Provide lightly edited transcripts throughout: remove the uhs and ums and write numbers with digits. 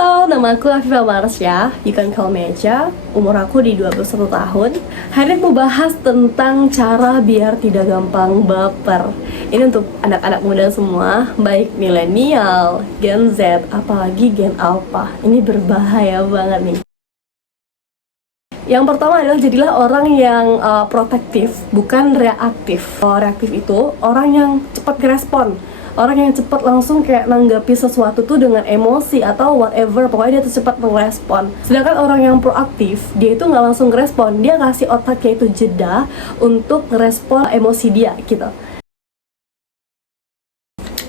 Halo, nama aku Afifah Marsya, you can call me Eja. Umur aku di 21 tahun. Hari ini aku bahas tentang cara biar tidak gampang baper. Ini untuk anak-anak muda semua, baik milenial, Gen Z, apalagi Gen Alpha. Ini berbahaya banget nih. Yang pertama adalah jadilah orang yang protektif, bukan reaktif. Kalau reaktif itu orang yang cepat ngerespon, orang yang cepat langsung kayak nanggapi sesuatu tuh dengan emosi atau whatever, pokoknya dia tuh cepat merespon. Sedangkan orang yang proaktif, dia itu nggak langsung ngerespon, dia kasih otaknya itu jeda untuk ngerespon emosi dia gitu.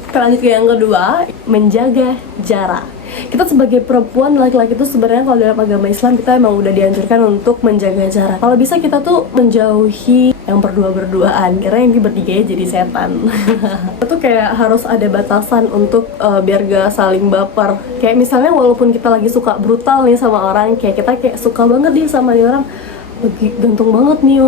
Kita lanjut ke yang kedua, menjaga jarak. Kita sebagai perempuan, laki-laki itu sebenarnya kalau dalam agama Islam kita emang udah dianjurkan untuk menjaga jarak. Kalau bisa kita tuh menjauhi yang berdua-berduaan, karena yang bertiganya jadi setan. Itu kayak harus ada batasan untuk biar gak saling baper. Kayak misalnya walaupun kita lagi suka brutal nih sama orang, kayak kita kayak suka banget nih sama nih orang, ganteng banget nih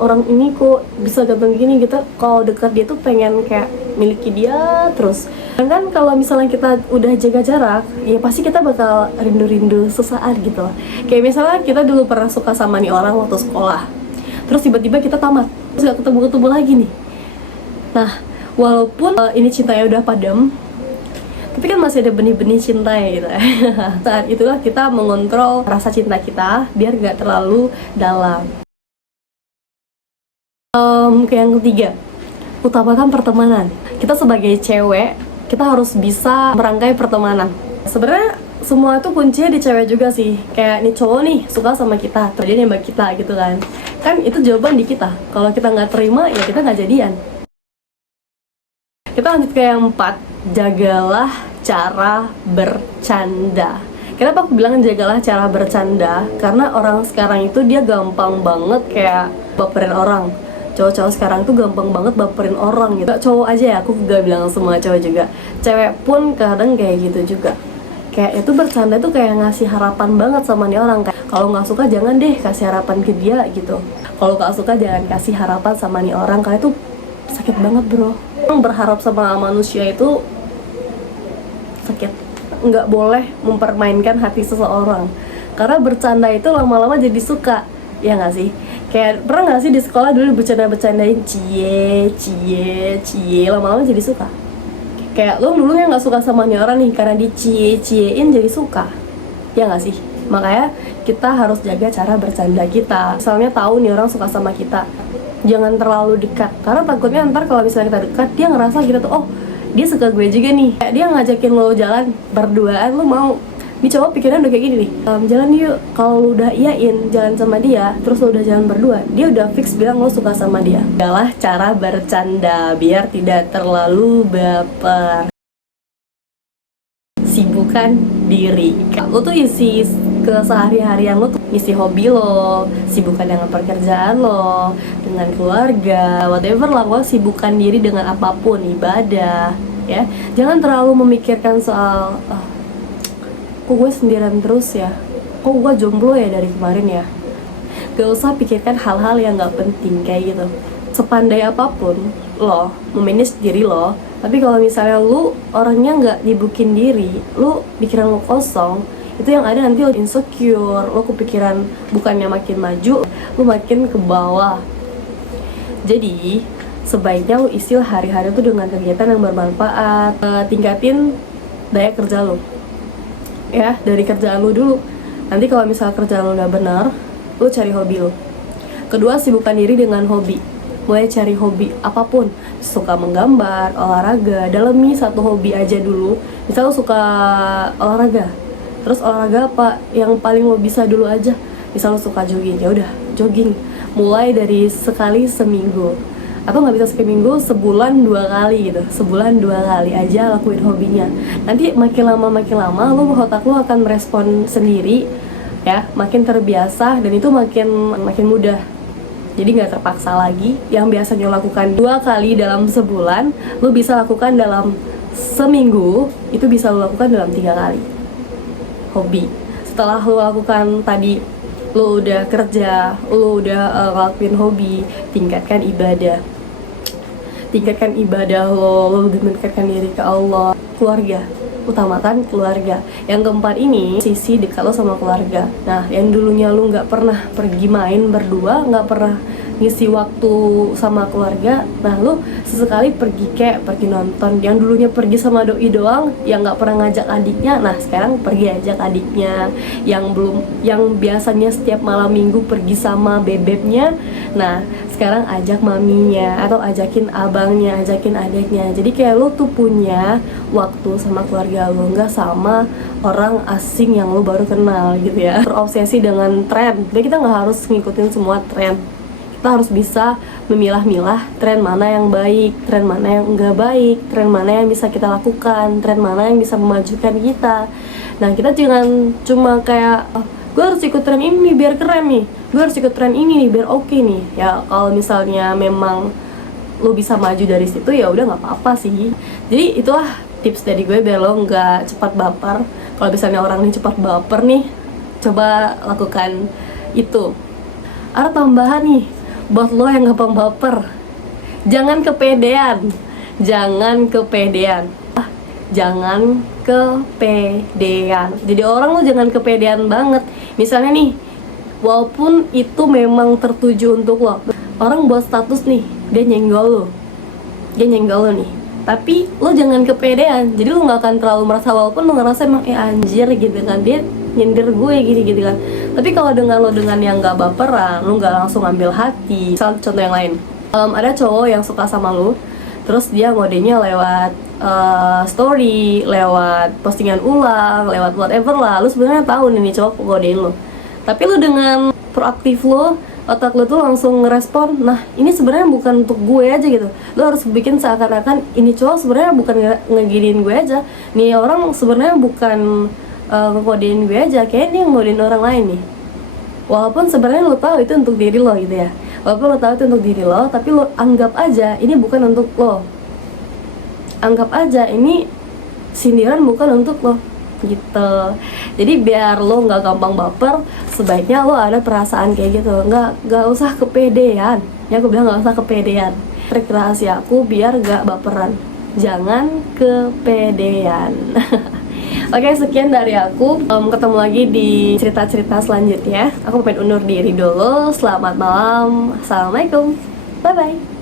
orang ini kok bisa ganteng gini, kita kalau dekat dia tuh pengen kayak miliki dia terus. Kan kalau misalnya kita udah jaga jarak, ya pasti kita bakal rindu-rindu sesaat gitu loh. Kayak misalnya kita dulu pernah suka sama nih orang waktu sekolah, terus tiba-tiba kita tamat, terus gak ketemu-ketemu lagi nih. Nah, walaupun ini cintanya udah padam, tapi kan masih ada benih-benih cinta ya gitu. Saat itulah kita mengontrol rasa cinta kita biar gak terlalu dalam. Ke yang ketiga, utamakan pertemanan. Kita sebagai cewek, kita harus bisa merangkai pertemanan. Sebenarnya semua itu kuncinya di cewek juga sih. Kayak nih cowok nih suka sama kita, terus dia nembak kita gitu kan. Kan itu jawaban di kita. Kalau kita nggak terima, ya kita nggak jadian. Kita lanjut ke yang 4, jagalah cara bercanda. Kenapa aku bilang jagalah cara bercanda? Karena orang sekarang itu dia gampang banget kayak baperin orang. Cowok-cowok sekarang tuh gampang banget baperin orang gitu. Gak cowok aja ya, aku gak bilang semua cowok juga. Cewek pun kadang kayak gitu juga. Kayak itu bercanda tuh kayak ngasih harapan banget sama nih orang. Kayak kalau nggak suka jangan deh kasih harapan ke dia gitu. Kalau nggak suka jangan kasih harapan sama nih orang, karena itu sakit banget bro. Berharap sama manusia itu sakit. Nggak boleh mempermainkan hati seseorang. Karena bercanda itu lama-lama jadi suka, ya nggak sih? Kayak pernah nggak sih di sekolah dulu bercanda-bercandain cie, lama-lama jadi suka. Kayak lo dulu yang nggak suka sama nih orang nih, karena di ciein jadi suka, ya nggak sih? Makanya kita harus jaga cara bercanda kita. Misalnya tahu nih orang suka sama kita, jangan terlalu dekat, karena takutnya ntar kalau misalnya kita dekat, dia ngerasa kita tuh, oh dia suka gue juga nih. Kayak dia ngajakin lo jalan berduaan, lo mau. Ini cowok pikiran udah kayak gini nih, jalan yuk. Kalau lo udah iyain jalan sama dia, terus lo udah jalan berdua, dia udah fix bilang lo suka sama dia. Adalah cara bercanda biar tidak terlalu baper. Sibukkan diri. Lo tuh isi kesehari-harian lo tuh, isi hobi lo, sibukkan dengan pekerjaan lo, dengan keluarga, whatever lah. Lo sibukkan diri dengan apapun, ibadah, ya. Jangan terlalu memikirkan soal kok gue sendirian terus ya, kok gue jomblo ya dari kemarin ya. Gak usah pikirkan hal-hal yang gak penting kayak gitu. Sepandai apapun lo memanage diri lo, tapi kalau misalnya lu orangnya gak nyibukin diri, lu pikiran lo kosong, itu yang ada nanti lo insecure, lo kepikiran bukannya makin maju, lo makin ke bawah. Jadi sebaiknya lo isi hari-hari itu dengan kegiatan yang bermanfaat. Tingkatin daya kerja lo, ya, dari kerjaan lu dulu. Nanti kalau misalnya kerjaan lu udah benar, lu cari hobi lu. Kedua, sibukkan diri dengan hobi. Mulai cari hobi apapun. Suka menggambar, olahraga, dalami satu hobi aja dulu. Misal lu suka olahraga, terus olahraga apa yang paling lo bisa dulu aja. Misal lu suka jogging, ya udah jogging. Mulai dari sekali seminggu, atau nggak bisa seminggu, sebulan 2 kali gitu. Sebulan 2 kali aja lakuin hobinya. Nanti makin lama lo otak lo akan merespon sendiri, ya, makin terbiasa, dan itu makin mudah. Jadi nggak terpaksa lagi. Yang biasanya lo lakukan 2 kali dalam sebulan, lo bisa lakukan dalam seminggu, itu bisa lo lakukan dalam 3 kali. Hobi. Setelah lo lakukan tadi, lo udah kerja, lo udah ngelakuin hobi, tingkatkan ibadah. Tingkatkan ibadah lo, lo meningkatkan diri ke Allah. Keluarga, utamakan keluarga. Yang keempat ini sisi dekat lo sama keluarga. Nah, yang dulunya lo nggak pernah pergi main berdua, nggak pernah ngisi waktu sama keluarga, nah lu sesekali pergi kayak pergi nonton. Yang dulunya pergi sama doi doang, yang nggak pernah ngajak adiknya, nah sekarang pergi ajak adiknya. Yang biasanya setiap malam minggu pergi sama bebeknya, nah sekarang ajak maminya atau ajakin abangnya, ajakin adiknya. Jadi kayak lu tuh punya waktu sama keluarga lu, nggak sama orang asing yang lu baru kenal gitu ya. Terobsesi dengan tren, jadi kita nggak harus ngikutin semua tren. Kita harus bisa memilah-milah tren mana yang baik, tren mana yang enggak baik, tren mana yang bisa kita lakukan, tren mana yang bisa memajukan kita. Nah, kita jangan cuma kayak gue harus ikut tren ini nih biar keren nih, gue harus ikut tren ini nih biar oke nih. Ya kalau misalnya memang lo bisa maju dari situ, ya udah nggak apa-apa sih. Jadi itulah tips dari gue biar lo nggak cepat baper. Kalau misalnya orang ini cepat baper nih, coba lakukan itu. Ada tambahan nih buat lo yang gampang baper, jangan kepedean. Jangan kepedean. Jangan kepedean. Jadi orang lo jangan kepedean banget. Misalnya nih, walaupun itu memang tertuju untuk lo, orang buat status nih, dia nyenggol lo nih, tapi lo jangan kepedean. Jadi lo gak akan terlalu merasa, walaupun lo ngerasa emang anjir gitu kan, dia nyindir gue gini gitu kan. Tapi kalau dengan lo dengan yang gak baperan, lo gak langsung ambil hati. Misal contoh yang lain, ada cowok yang suka sama lo, terus dia ngodenya lewat story, lewat postingan ulang, lewat whatever lah. Lo sebenarnya tahu nih cowok ngodein lo, tapi lo dengan proaktif lo, otak lo tuh langsung ngerespon, nah ini sebenarnya bukan untuk gue aja gitu. Lo harus bikin seakan-akan ini cowok sebenarnya bukan ngeginiin gue aja, nih orang sebenarnya bukan ngodein gue aja, kayak dia ngodein orang lain nih. Walaupun sebenarnya lo tahu itu untuk diri lo gitu ya, walaupun lo tahu itu untuk diri lo, tapi lo anggap aja ini bukan untuk lo. Anggap aja ini sindiran bukan untuk lo gitu. Jadi biar lo nggak gampang baper, sebaiknya lo ada perasaan kayak gitu, nggak usah kepedean. Ya aku bilang nggak usah kepedean. Trik rahasia aku biar nggak baperan, jangan kepedean. Oke, sekian dari aku. Ketemu lagi di cerita-cerita selanjutnya. Aku pamit undur diri dulu. Selamat malam. Assalamualaikum. Bye bye.